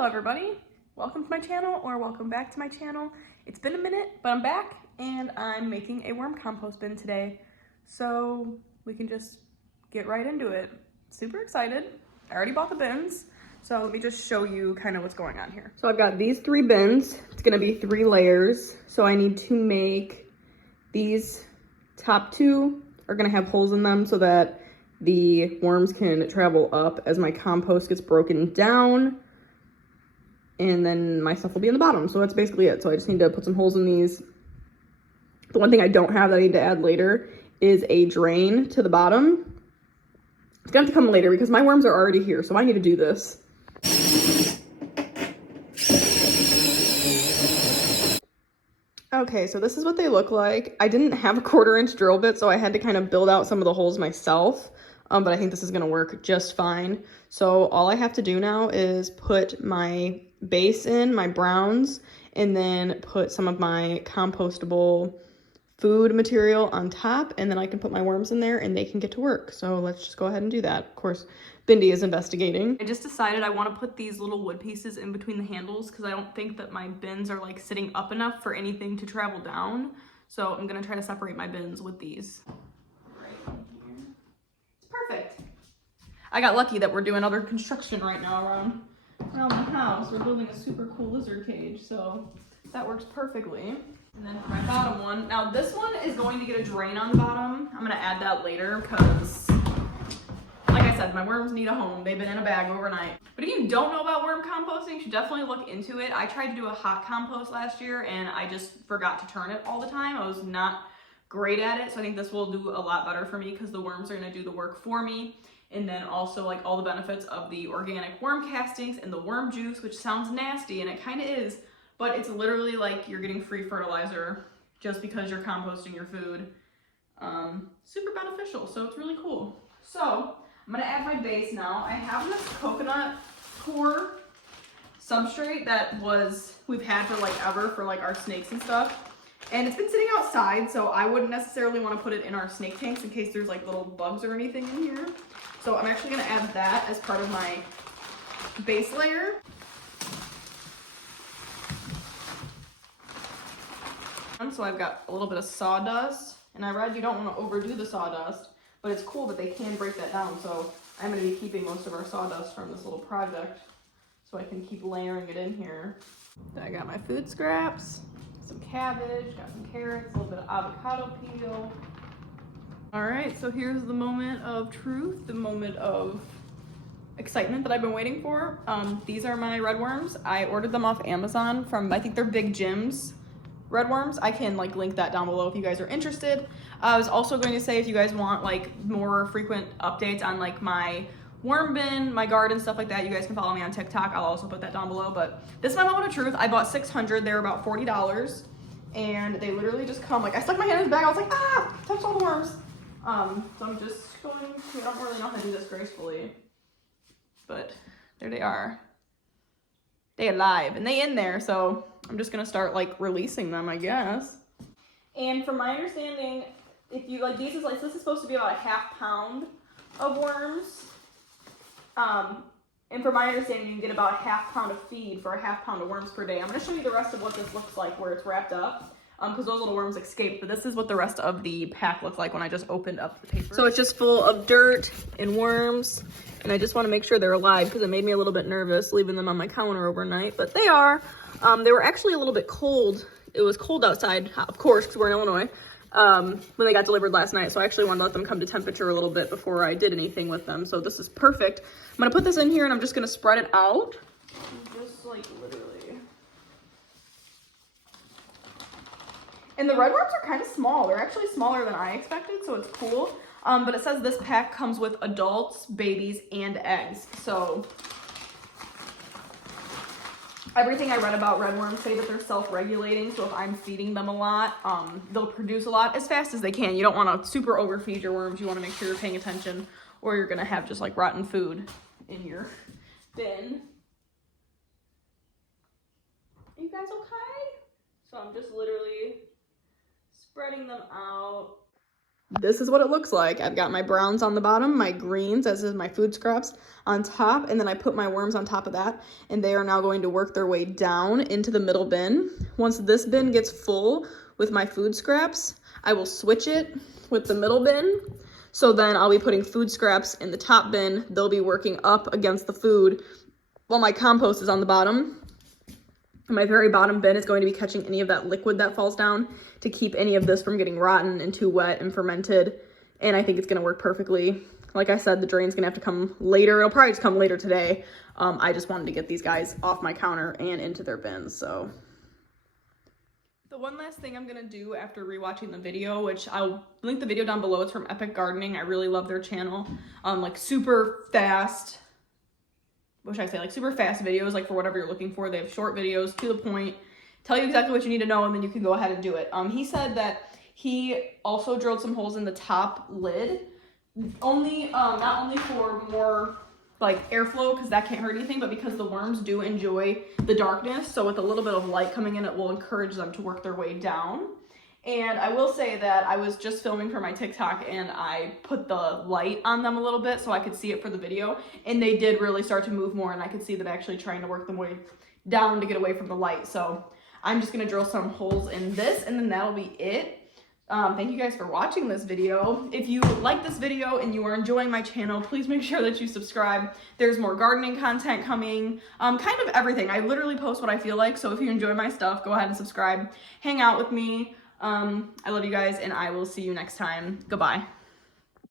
Hello everybody, welcome to my channel, or welcome back to my channel. It's been a minute, but I'm back and I'm making a worm compost bin today. So we can just get right into it. Super excited. I already bought the bins. So let me just show you kind of what's going on here. So I've got these 3 bins. It's gonna be 3 layers. So I need to make these top 2 are gonna have holes in them so that the worms can travel up as my compost gets broken down. And then my stuff will be in the bottom. So that's basically it. So I just need to put some holes in these. The one thing I don't have that I need to add later is a drain to the bottom. It's gonna have to come later because my worms are already here. So I need to do this. Okay, so this is what they look like. I didn't have a 1/4-inch drill bit, so I had to kind of build out some of the holes myself. But I think this is gonna work just fine. So all I have to do now is put my base in, my browns, and then put some of my compostable food material on top, and then I can put my worms in there and they can get to work. So let's just go ahead and do that. Of course, Bindi is investigating. I just decided I want to put these little wood pieces in between the handles because I don't think that my bins are like sitting up enough for anything to travel down. So I'm gonna try to separate my bins with these. Right here. It's perfect. I got lucky that we're doing other construction right now around the house. We're building a super cool lizard cage, so that works perfectly. And then for my bottom one, now this one is going to get a drain on the bottom. I'm gonna add that later because, like I said, my worms need a home. They've been in a bag overnight. But if you don't know about worm composting, you should definitely look into it. I tried to do a hot compost last year and I just forgot to turn it all the time. I was not great at it, so I think this will do a lot better for me because the worms are gonna do the work for me. And then also like all the benefits of the organic worm castings and the worm juice, which sounds nasty, and it kind of is, but it's literally like you're getting free fertilizer just because you're composting your food. Super beneficial, so it's really cool. So I'm gonna add my base now. I have this coconut core substrate that we've had for like ever for like our snakes and stuff. And it's been sitting outside, so I wouldn't necessarily want to put it in our snake tanks in case there's like little bugs or anything in here. So I'm actually gonna add that as part of my base layer. So I've got a little bit of sawdust, and I read you don't want to overdo the sawdust, but it's cool that they can break that down. So I'm gonna be keeping most of our sawdust from this little project so I can keep layering it in here. Then I got my food scraps, some cabbage, got some carrots, a little bit of avocado peel. All right, so here's the moment of truth, the moment of excitement that I've been waiting for. These are my red worms. I ordered them off Amazon from, I think they're Big Jim's red worms. I can like link that down below if you guys are interested. I was also going to say if you guys want like more frequent updates on like my worm bin, my garden, stuff like that, you guys can follow me on TikTok. I'll also put that down below. But this is my moment of truth. I bought 600. They were about $40. And they literally just come, like I stuck my hand in the bag. I was like, ah, touched all the worms. So I'm just going to, I don't really know how to do this gracefully, but there they are. They alive and they in there. So I'm just going to start like releasing them, I guess. And from my understanding, if you like, this is supposed to be about a ½ pound of worms. And from my understanding, you can get about a ½ pound of feed for a ½ pound of worms per day. I'm going to show you the rest of what this looks like where it's wrapped up. Because those little worms escaped, but this is what the rest of the pack looked like when I just opened up the paper. So it's just full of dirt and worms, and I just want to make sure they're alive because it made me a little bit nervous leaving them on my counter overnight, but they are. They were actually a little bit cold. It was cold outside, of course, because we're in Illinois, when they got delivered last night, so I actually wanted to let them come to temperature a little bit before I did anything with them, so this is perfect. I'm going to put this in here, and I'm just going to spread it out. Just like literally. And the red worms are kind of small. They're actually smaller than I expected, so it's cool. But it says this pack comes with adults, babies, and eggs. So everything I read about red worms say that they're self-regulating. So if I'm feeding them a lot, they'll produce a lot as fast as they can. You don't want to super overfeed your worms. You want to make sure you're paying attention, or you're going to have just like rotten food in your bin. Are you guys okay? So I'm just literally spreading them out. this is what it looks like. I've got my browns on the bottom, my greens, as is my food scraps, on top, and then I put my worms on top of that, and they are now going to work their way down into the middle bin. Once this bin gets full with my food scraps, I will switch it with the middle bin. So then I'll be putting food scraps in the top bin. They'll be working up against the food while my compost is on the bottom. My very bottom bin is going to be catching any of that liquid that falls down to keep any of this from getting rotten and too wet and fermented. And I think it's gonna work perfectly. Like I said, the drain's gonna have to come later. It'll probably just come later today. I just wanted to get these guys off my counter and into their bins, so. The one last thing I'm gonna do after rewatching the video, which I'll link the video down below, it's from Epic Gardening. I really love their channel. Like super fast, what should I say, like super fast videos, like for whatever you're looking for. They have short videos, to the point, tell you exactly what you need to know, and then you can go ahead and do it. He said that he also drilled some holes in the top lid, not only for more like airflow, because that can't hurt anything, but because the worms do enjoy the darkness. So with a little bit of light coming in, it will encourage them to work their way down. And I will say that I was just filming for my TikTok, and I put the light on them a little bit so I could see it for the video, and they did really start to move more, and I could see them actually trying to work their way down to get away from the light. So I'm just gonna drill some holes in this, and then that'll be it. Thank you guys for watching this video. If you like this video and you are enjoying my channel, please make sure that you subscribe. There's more gardening content coming, kind of everything. I literally post what I feel like, so if you enjoy my stuff, go ahead and subscribe. Hang out with me. I love you guys, and I will see you next time. Goodbye.